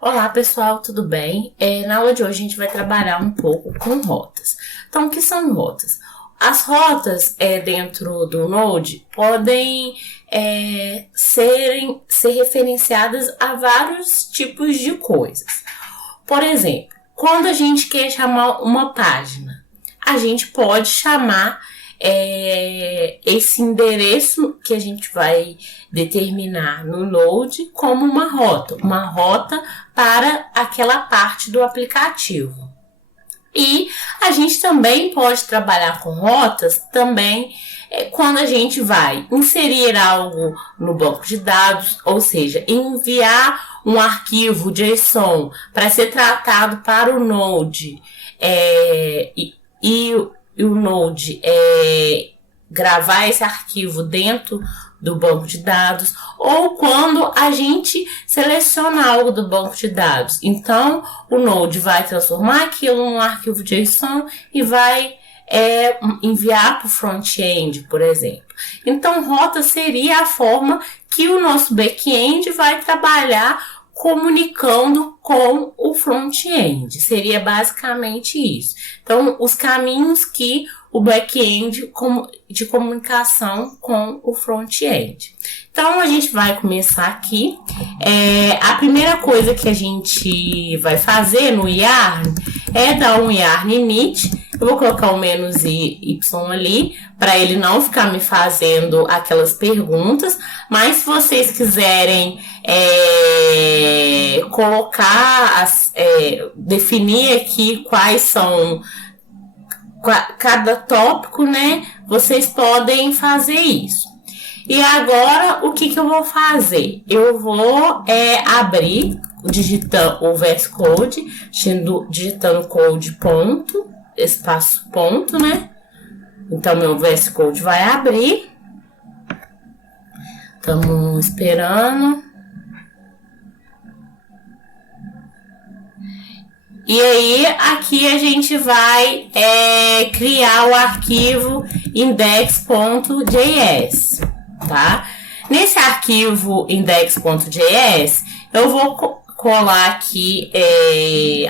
Olá pessoal, tudo bem? Na aula de hoje a gente vai trabalhar um pouco com rotas. Então, o que são rotas? As rotas dentro do Node podem ser referenciadas a vários tipos de coisas. Por exemplo, quando a gente quer chamar uma página, a gente pode chamar esse endereço que a gente vai determinar no Node como uma rota para aquela parte do aplicativo. E a gente também pode trabalhar com rotas também quando a gente vai inserir algo no banco de dados, ou seja, enviar um arquivo JSON para ser tratado para o Node e o Node gravar esse arquivo dentro do banco de dados, ou quando a gente seleciona algo do banco de dados. Então, o Node vai transformar aquilo num arquivo JSON e vai enviar para o front-end, por exemplo. Então, rota seria a forma que o nosso back-end vai trabalhar comunicando com o front-end. Seria basicamente isso. Então, os caminhos que o back-end de comunicação com o front-end. Então, a gente vai começar aqui. A primeira coisa que a gente vai fazer no yarn é dar um yarn init. Eu vou colocar o menos y ali, para ele não ficar me fazendo aquelas perguntas. Mas se vocês quiserem definir aqui quais são cada tópico, né? Vocês podem fazer isso. E agora, o que eu vou fazer? Eu vou abrir, digitando o VS Code, digitando code ponto, espaço ponto, né? Então, meu VS Code vai abrir. Estamos esperando. E aí, aqui a gente vai criar o arquivo index.js, tá? Nesse arquivo index.js, eu vou colar aqui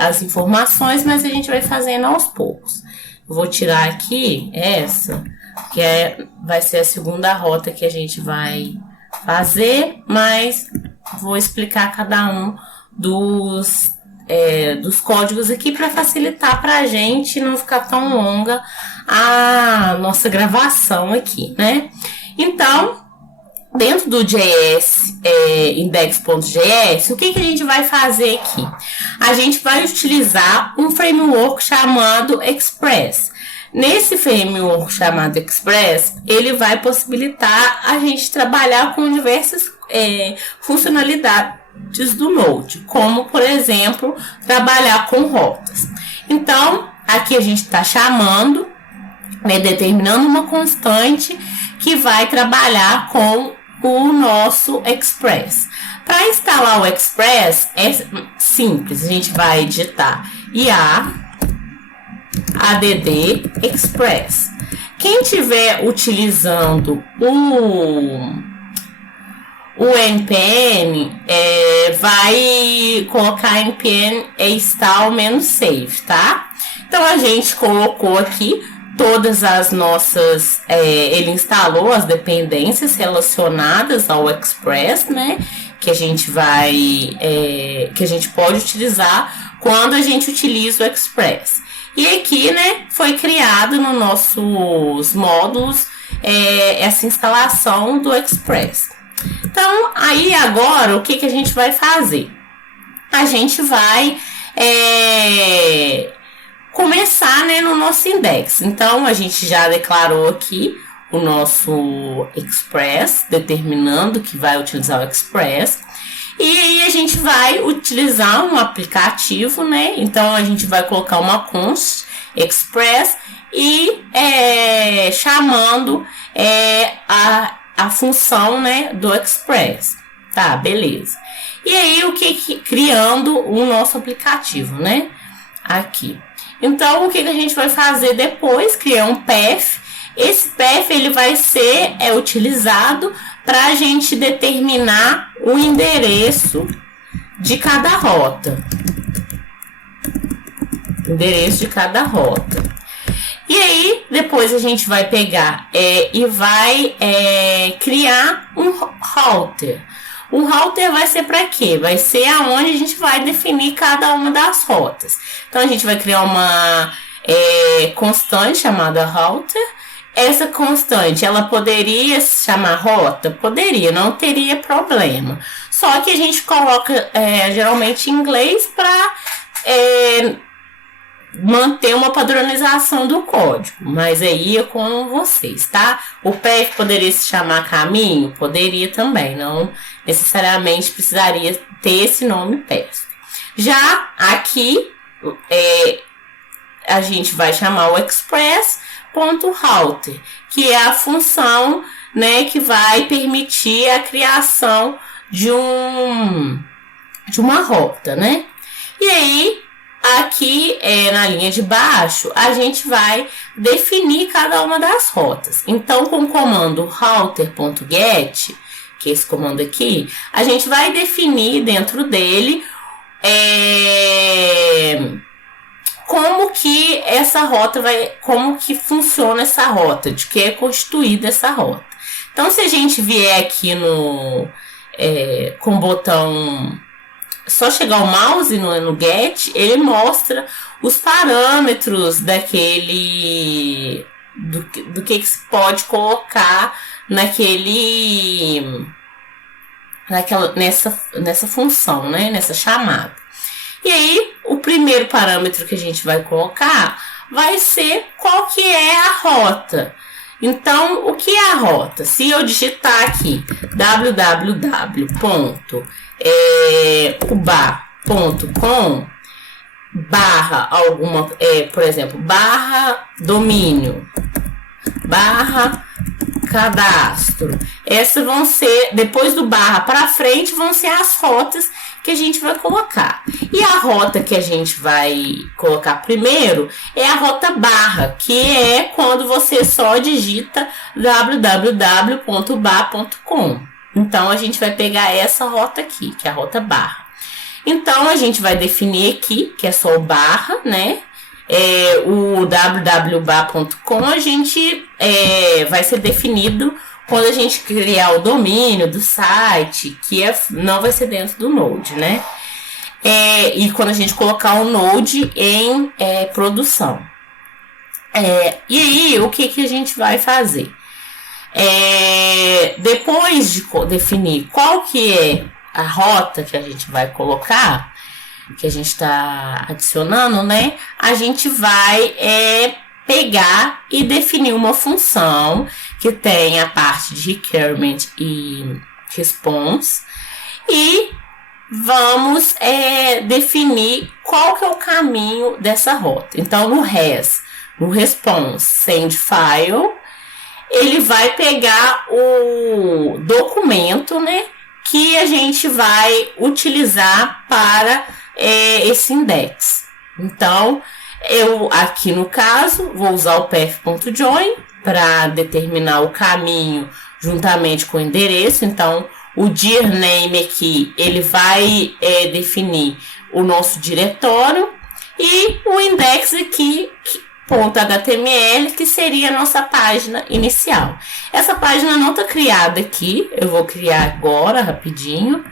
as informações, mas a gente vai fazendo aos poucos. Eu vou tirar aqui essa, que vai ser a segunda rota que a gente vai fazer, mas vou explicar cada um dos códigos aqui para facilitar para a gente não ficar tão longa a nossa gravação aqui, né? Então, dentro do JS index.js, o que a gente vai fazer aqui? A gente vai utilizar um framework chamado Express. Nesse framework chamado Express, ele vai possibilitar a gente trabalhar com diversas funcionalidades do Node, como, por exemplo, trabalhar com rotas. Então, aqui a gente está chamando, determinando uma constante que vai trabalhar com o nosso Express. Para instalar o Express, é simples, a gente vai digitar add Express. Quem estiver utilizando o npm vai colocar npm install-save, tá? Então, a gente colocou aqui todas as nossas... ele instalou as dependências relacionadas ao Express, né? Que a gente que a gente pode utilizar quando a gente utiliza o Express. E aqui, né, foi criado nos nossos módulos essa instalação do Express. Então, aí agora, o que a gente vai fazer? A gente vai começar, né, no nosso index. Então, a gente já declarou aqui o nosso Express, determinando que vai utilizar o Express. E aí, a gente vai utilizar um aplicativo, né? Então, a gente vai colocar uma const Express e chamando a função, né, do Express. Tá, beleza. E aí, criando o nosso aplicativo, né? Aqui. Então, o que a gente vai fazer depois? Criar um path. Esse path, ele vai ser utilizado para a gente determinar o endereço de cada rota. Endereço de cada rota. E aí, depois a gente vai pegar e vai criar um router. O router vai ser para quê? Vai ser aonde a gente vai definir cada uma das rotas. Então, a gente vai criar uma constante chamada router. Essa constante, ela poderia se chamar rota? Poderia, não teria problema. Só que a gente coloca geralmente em inglês para manter uma padronização do código, mas aí é com vocês, tá? O path poderia se chamar caminho? Poderia também, não necessariamente precisaria ter esse nome path. Já aqui, a gente vai chamar o express.router, que é a função, né, que vai permitir a criação de uma rota, né? E aí, aqui na linha de baixo, a gente vai definir cada uma das rotas. Então, com o comando router.get, que é esse comando aqui, a gente vai definir dentro dele como que essa rota como que funciona essa rota, de que é constituída essa rota. Então, se a gente vier aqui com o botão, só chegar o mouse no get, ele mostra os parâmetros do que se pode colocar nessa função, né? Nessa chamada. E aí, o primeiro parâmetro que a gente vai colocar vai ser qual que é a rota. Então, o que é a rota? Se eu digitar aqui www.uba.com barra alguma, por exemplo, barra domínio, barra cadastro, essas vão ser, depois do barra para frente, vão ser as rotas que a gente vai colocar. E a rota que a gente vai colocar primeiro é a rota barra, que é quando você só digita www.ba.com. Então, a gente vai pegar essa rota aqui, que é a rota barra. Então, a gente vai definir aqui, que é só o barra, né? O www.ba.com a gente vai ser definido quando a gente criar o domínio do site, que não vai ser dentro do Node, né? E quando a gente colocar o Node em produção. E aí, o que a gente vai fazer? Depois de definir qual que é a rota que a gente vai colocar, que a gente está adicionando, né? A gente vai pegar e definir uma função que tem a parte de requirement e response, e vamos definir qual que é o caminho dessa rota. Então, no response send file, ele vai pegar o documento, né, que a gente vai utilizar para esse index. Então, eu aqui no caso vou usar o path.join para determinar o caminho juntamente com o endereço. Então, o dir name aqui, ele vai definir o nosso diretório, e o index aqui, .html, que seria a nossa página inicial. Essa página não está criada aqui, eu vou criar agora rapidinho.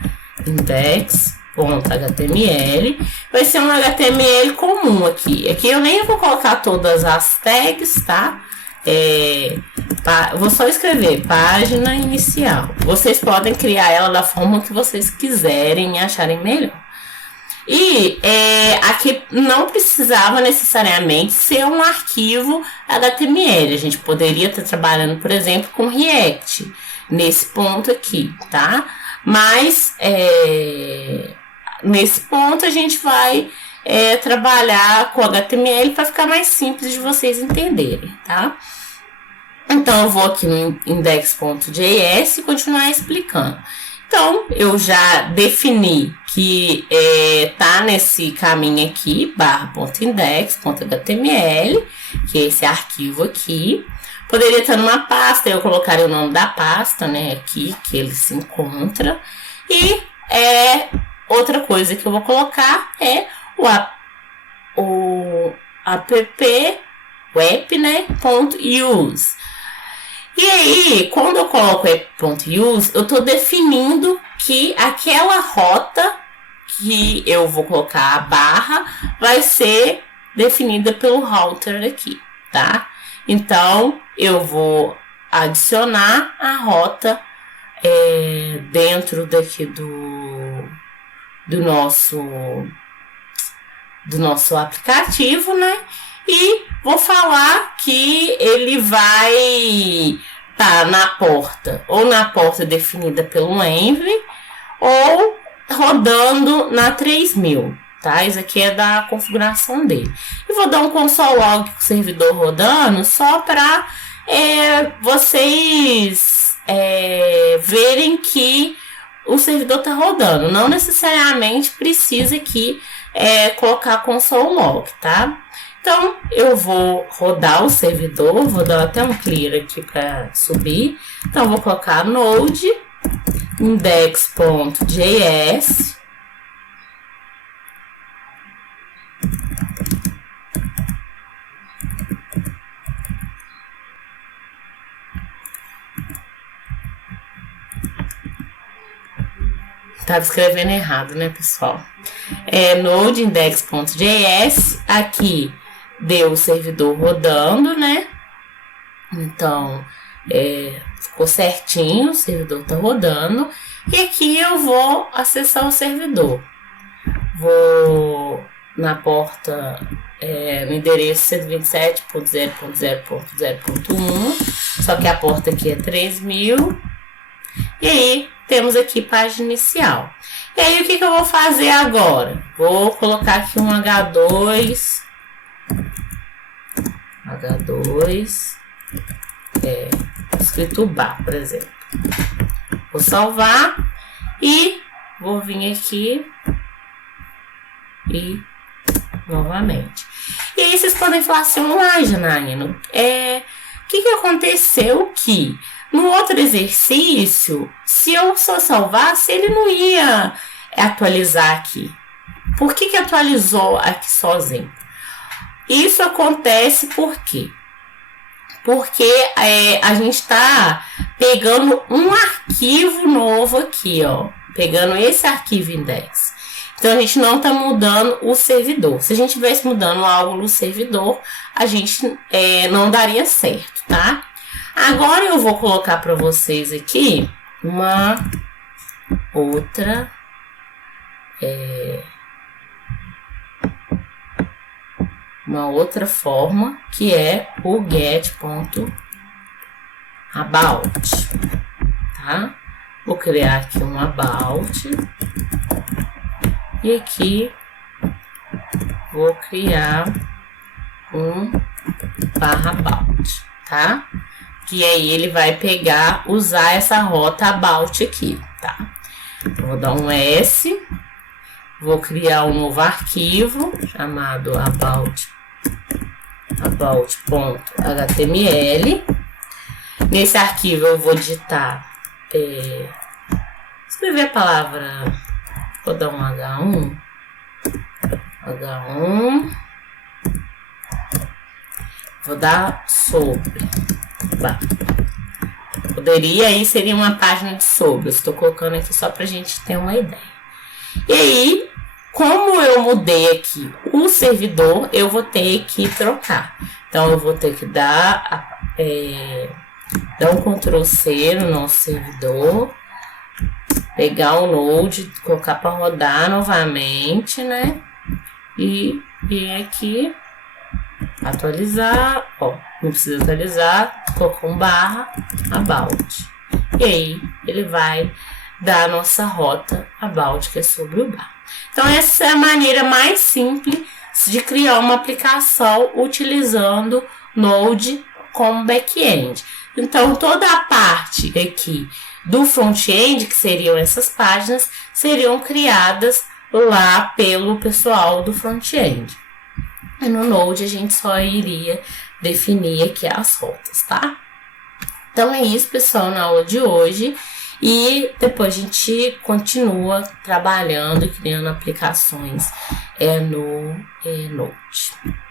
Index.html, vai ser um HTML comum aqui. Aqui eu nem vou colocar todas as tags, tá? Vou só escrever página inicial. Vocês podem criar ela da forma que vocês quiserem e acharem melhor. E aqui não precisava necessariamente ser um arquivo HTML. A gente poderia estar trabalhando, por exemplo, com React nesse ponto aqui, tá? Mas nesse ponto a gente vai trabalhar com HTML para ficar mais simples de vocês entenderem, tá? Então, eu vou aqui no index.js e continuar explicando. Então, eu já defini que tá nesse caminho aqui, barra.index.html, que é esse arquivo aqui. Poderia estar numa pasta, eu colocaria o nome da pasta, né, aqui, que ele se encontra. E outra coisa que eu vou colocar é o app web, né, .use. E aí, quando eu coloco app.use, eu estou definindo que aquela rota que eu vou colocar a barra vai ser definida pelo router aqui, tá? Então, eu vou adicionar a rota dentro daqui do nosso aplicativo, né? E vou falar que ele vai estar na porta, ou na porta definida pelo Envy, ou rodando na 3000, tá? Isso aqui é da configuração dele. E vou dar um console log com o servidor rodando, só para vocês verem que o servidor tá rodando. Não necessariamente precisa aqui colocar console log, tá? Então, eu vou rodar o servidor, vou dar até um clear aqui para subir. Então, vou colocar node index.js. Estava escrevendo errado, né, pessoal? Node index.js. Aqui deu o servidor rodando, né? Então, ficou certinho, o servidor tá rodando. E aqui eu vou acessar o servidor. Vou na porta, no endereço 127.0.0.0.1, só que a porta aqui é 3000. E aí, temos aqui página inicial. E aí, o que eu vou fazer agora? Vou colocar aqui um H2, escrito bar, por exemplo. Vou salvar e vou vir aqui e novamente. E aí, vocês podem falar assim, Janaína, o que aconteceu que no outro exercício, se eu só salvasse, ele não ia atualizar aqui. Por que atualizou aqui sozinho? Isso acontece por quê? Porque a gente está pegando um arquivo novo aqui, ó. Pegando esse arquivo index. Então, a gente não está mudando o servidor. Se a gente estivesse mudando algo no servidor, a gente não daria certo, tá? Agora eu vou colocar para vocês aqui uma outra forma, que é o get.about, tá? Vou criar aqui um about e aqui vou criar um /about, tá? Que aí ele vai usar essa rota about aqui, tá? Vou dar um S, vou criar um novo arquivo chamado about.html. Nesse arquivo eu vou digitar, escrever a palavra, vou dar um H1, vou dar sobre. Poderia, aí seria uma página de sobre. Eu estou colocando aqui só pra gente ter uma ideia. E aí, como eu mudei aqui o servidor, eu vou ter que trocar. Então, eu vou ter que dar um Ctrl C no nosso servidor, pegar o Node, colocar para rodar novamente, né? E vir aqui, atualizar, ó, não precisa atualizar, colocou um /about. E aí, ele vai dar a nossa rota about, que é sobre o bar. Então, essa é a maneira mais simples de criar uma aplicação utilizando Node como back-end. Então, toda a parte aqui do front-end, que seriam essas páginas, seriam criadas lá pelo pessoal do front-end. E no Node, a gente só iria definir aqui as rotas, tá? Então, é isso, pessoal, na aula de hoje. E depois a gente continua trabalhando e criando aplicações no Note.